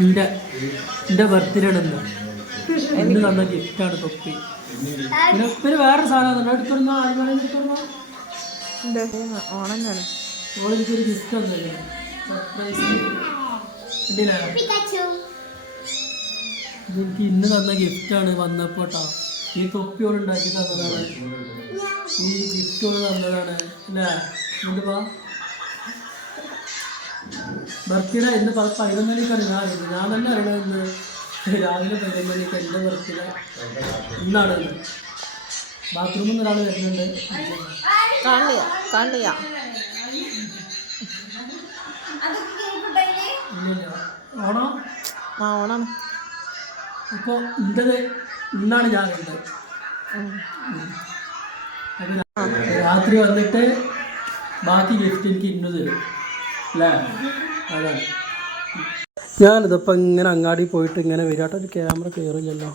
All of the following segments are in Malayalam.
എന്റെ നിന്റെ ബർത്ത്ഡേ ഇന്ന്. ഇന്ന് തന്ന ഗിഫ്റ്റാണ് തൊപ്പി. പിന്നെ പിന്നെ വേറെ സാധനം എടുത്തിരുന്നോ ആരും എടുത്തിരുന്നോ എന്ത്? ഓണം കാണും ഓൾ ഗിഫ്റ്റ് ഇതെനിക്ക് ഇന്ന് തന്ന ഗിഫ്റ്റാണ് വന്നപ്പോട്ടാ ഈ തൊപ്പിയോട് ഉണ്ടാക്കി തന്നതാണ്. ഈ ഗിഫ്റ്റുകൾ തന്നതാണ്. അല്ലേ? എന്നിട്ട് വാ. ബർത്ത്ഡേ ഇന്ന് പതിനൊന്ന് മണിക്കാണ് ഞാൻ അറിയുന്നത് ഞാൻ തന്നെ അറിയണത് ഇന്ന് രാവിലെ പതിനൊന്ന് മണിക്ക് എന്റെ ബർത്ത്ഡേ. ഇന്നാണ് ഇന്ന് ബാത്റൂമിൽ നിന്ന് ഒരാൾ വരുന്നുണ്ട്. കാണില്ല. കാണില്ല. ഓണോ? ആ ഓണാണ്. അപ്പോൾ ഇന്റെത് ഇന്നാണ് ഞാൻ കണ്ടത് അപ്പൊ രാത്രി വന്നിട്ട് ബാക്കി ഗിഫ്റ്റ് എനിക്ക് ഇന്ന് തരും. അല്ലേ? അതാണ് ഞാനിതിപ്പോൾ ഇങ്ങനെ അങ്ങാടി പോയിട്ട് ഇങ്ങനെ വരാട്ടോ ഒരു ക്യാമറ കയറില്ലല്ലോ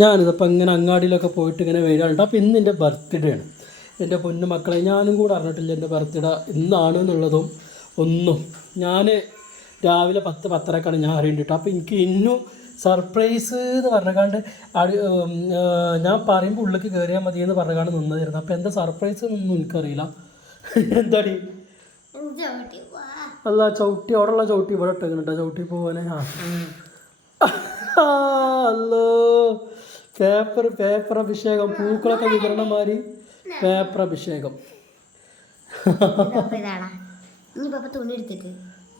ഞാനിതിപ്പോൾ ഇങ്ങനെ അങ്ങാടിയിലൊക്കെ പോയിട്ട് ഇങ്ങനെ വരാനുണ്ട് അപ്പോൾ ഇന്ന് എന്റെ ബർത്ത്ഡേ ആണ്. എന്റെ പൊന്നു മക്കളെ ഞാനും കൂടെ അറിഞ്ഞിട്ടില്ല എന്റെ ബർത്ത്ഡേ ഇന്നാണ് എന്നുള്ളതും ഒന്നും. ഞാൻ രാവിലെ പത്ത് പത്തരക്കാണ് ഞാൻ അറിയേണ്ടിട്ട്. അപ്പോൾ എനിക്ക് ഇന്നും സർപ്രൈസ് എന്ന് പറഞ്ഞാണ്ട് അടി ഞാൻ പറയുമ്പോൾ ഉള്ളിലേക്ക് കയറിയാൽ മതി എന്ന് പറഞ്ഞാണ് നിന്നതായിരുന്നു. അപ്പോൾ എന്താ സർപ്രൈസ് എന്നൊന്നും എനിക്കറിയില്ല. എന്താടി? അല്ല ചവിട്ടി അവിടെയുള്ള ചവിട്ടി ഇവിടെ ഇട്ടേക്കണ ചവിട്ടി പോവാനെ. ആ. അല്ലോ. പേപ്പർ പേപ്പർ അഭിഷേകം പൂക്കളൊക്കെ വിതരണം മാറി പേപ്പർ അഭിഷേകം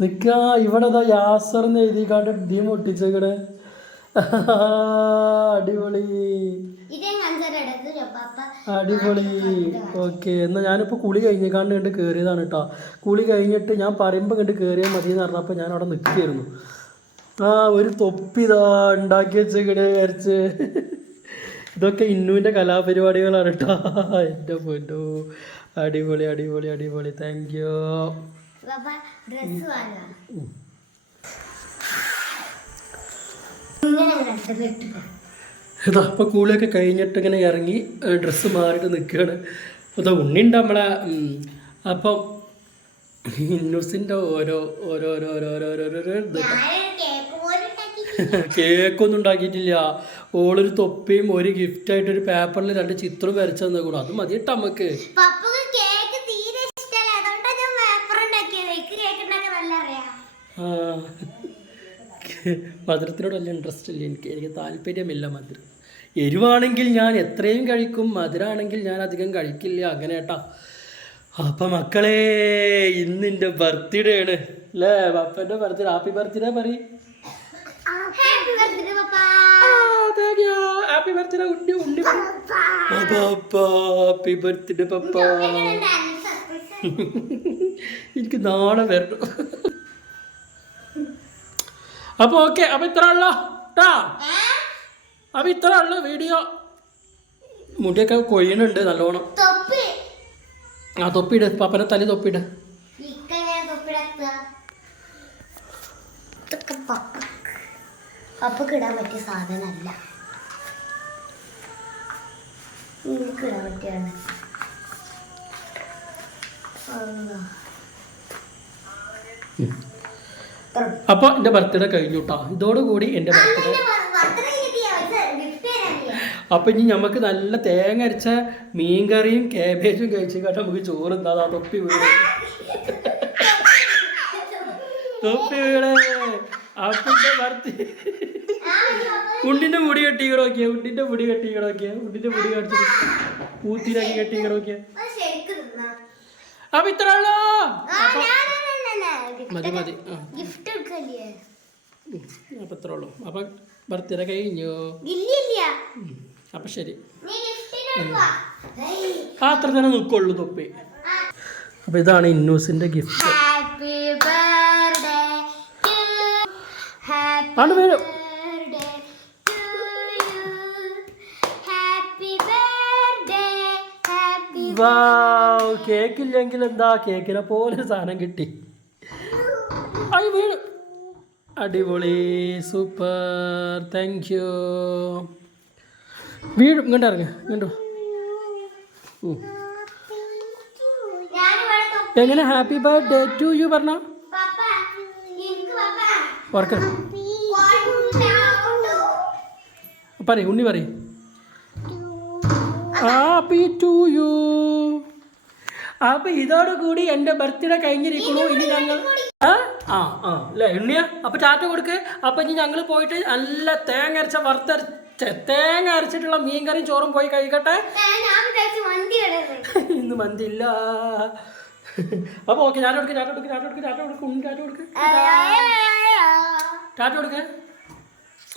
നിക്ക ഇവിടെ ഇതാ യാസർന്ന് എഴുതിക്കാണ്ട് ഡി ഒട്ടിച്ചേക്കണേ. അടിപൊളി. ഇതേ അടിപൊളി. ഓക്കെ എന്നാൽ ഞാനിപ്പോൾ കുളി കഴിഞ്ഞേക്കാണ്ട് കണ്ട് കയറിയതാണ് കേട്ടോ കുളി കഴിഞ്ഞിട്ട് ഞാൻ പറയുമ്പോൾ കണ്ട് കയറിയാൽ മതി എന്ന് പറഞ്ഞപ്പോൾ ഞാൻ അവിടെ നിൽക്കുകയായിരുന്നു ആ ഒരു തൊപ്പിതാ ഉണ്ടാക്കി വെച്ചേക്കണേ വിചാരിച്ച്. ഇതൊക്കെ ഇന്നുവിന്റെ കലാപരിപാടികളാണ് കേട്ടോ എന്റെ പൊന്നു. അടിപൊളി അടിപൊളി അടിപൊളി. താങ്ക് യു പപ്പ ഇതാ അപ്പോൾ കൂളിയൊക്കെ കഴിഞ്ഞിട്ട് ഇങ്ങനെ ഇറങ്ങി ഡ്രസ്സ് മാറിയിട്ട് നിൽക്കുകയാണ് അതാ ഉണ്ണിണ്ട് നമ്മളെ അപ്പം ന്യൂസിന്റെ ഓരോ ഓരോ ഓരോ ഓരോ ഓരോ ഓരോ കേക്കൊന്നും ഉണ്ടാക്കിയിട്ടില്ല. ഓളൊരു തൊപ്പിയും ഒരു ഗിഫ്റ്റ് ആയിട്ട് ഒരു പേപ്പറിൽ രണ്ട് ചിത്രം വരച്ചു തന്നേക്കണം അത് മതി കേട്ടോ നമുക്ക് ആ, മധുരത്തിനോട് വലിയ ഇൻട്രസ്റ്റ് ഇല്ല. എനിക്ക് എനിക്ക് താല്പര്യമില്ല മധുരം. എരിവാണെങ്കിൽ ഞാൻ എത്രയും കഴിക്കും. മധുരമാണെങ്കിൽ ഞാൻ അധികം കഴിക്കില്ല. അങ്ങനെ ഏട്ടാ അപ്പം മക്കളെ ഇന്ന് എന്റെ ബർത്ത്ഡേ ആണ് അല്ലേ പപ്പന്റെ ബർത്ത്ഡേ ഹാപ്പി ബർത്ത്ഡേ പറയും ഹാപ്പി ബർത്ത്ഡേ പപ്പ. ഹാപ്പി ബർത്ത്ഡേ എനിക്ക് നാളെ വരണം. അപ്പോൾ ഓക്കെ അപ്പോൾ ഇത്ര ഉള്ളോ. ട്ടാ. അപ്പോൾ ഇത്ര ഉള്ളു വീഡിയോ. മുടിയൊക്കെ കൊയ്യണുണ്ട് നല്ലോണം. ആ തൊപ്പിയിട് പാപ്പനെ തലി തൊപ്പിയിട്. അപ്പൊ കിടാൻ പറ്റിയ സാധനമല്ല. കിടാൻ പറ്റിയാണ് അപ്പോൾ എന്റെ ബർത്ത്ഡേ കഴിഞ്ഞു കേട്ടോ ഇതോടുകൂടി എന്റെ ബർത്ത്ഡേ. അപ്പൊ? അപ്പം ഇനി നമുക്ക് നല്ല തേങ്ങ അരച്ച മീൻകറിയും കാബേജും കഴിച്ചു കേട്ടോ നമുക്ക് ചോറ് എന്താ? തൊപ്പി വീട് തൊപ്പി വീട് അപ്പന്റെ ബർത്ത് ഉണ്ടിന്റെ മുടി കെട്ടിക്കണോക്കിയ ഉണ്ടിന്റെ മുടി കെട്ടിക്കണോക്കിയ ഉണ്ടിന്റെ മുടി കടിച്ചിട്ട് പൂത്തിരാക്കി തിന്നാ. അപ്പൊ ഇത്ര ഉള്ളോ. മതി മതി. അപ്പൊ ഇത്ര ഉള്ളൂ? അപ്പൊ ബർത്ത്ഡേ കഴിഞ്ഞു? അപ്പൊ ശരി. ആ അത്ര തന്നെ നിൽക്കുള്ളൂ തൊപ്പി. അപ്പൊ ഇതാണ് ഇന്നൂസിന്റെ ഗിഫ്റ്റ് ആണ് വീഴും birthday to you happy birthday happy wow cake ഇല്ലെങ്കിൽ എന്താ? കേക്കിനെ പോലെ സാധനം കിട്ടി. അയ്യ വീണു. അടിപൊളി സൂപ്പർ. താങ്ക് യു വീഴും ഇങ്ങോട്ട് ഇറങ്ങ ഇങ്ങോട്ട് എങ്ങനെ? ഹാപ്പി ബർത്ത്ഡേ ടു യു പറഞ്ഞ. ഉറക്ക. പറയും ഉണ്ണി പറയും. ഹാപ്പി ടു യു അപ്പൊ ഇതോടുകൂടി എന്റെ ബർത്ത്ഡേ കഴിഞ്ഞിരിക്കുന്നു. ഇനി ഞങ്ങൾ ആ ആ അല്ലേ ഉണ്ണിയ? അപ്പൊ ചാറ്റ കൊടുക്ക്. അപ്പൊ ഇനി ഞങ്ങൾ പോയിട്ട് നല്ല തേങ്ങ അരച്ച വറുത്തരച്ച തേങ്ങ അരച്ചിട്ടുള്ള മീൻ കറിയും ചോറും പോയി കഴിക്കട്ടെ. ഇന്ന് മന്തി ഇല്ല. അപ്പൊ ഓക്കെ ചാറ്റ കൊടുക്ക് ചാറ്റ കൊടുക്ക് ചാറ്റ കൊടുക്ക് ചാറ്റ കൊടുക്ക് ചാറ്റ കൊടുക്ക്. ചാറ്റ കൊടുക്ക്.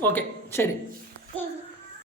ഓക്കെ ശരി.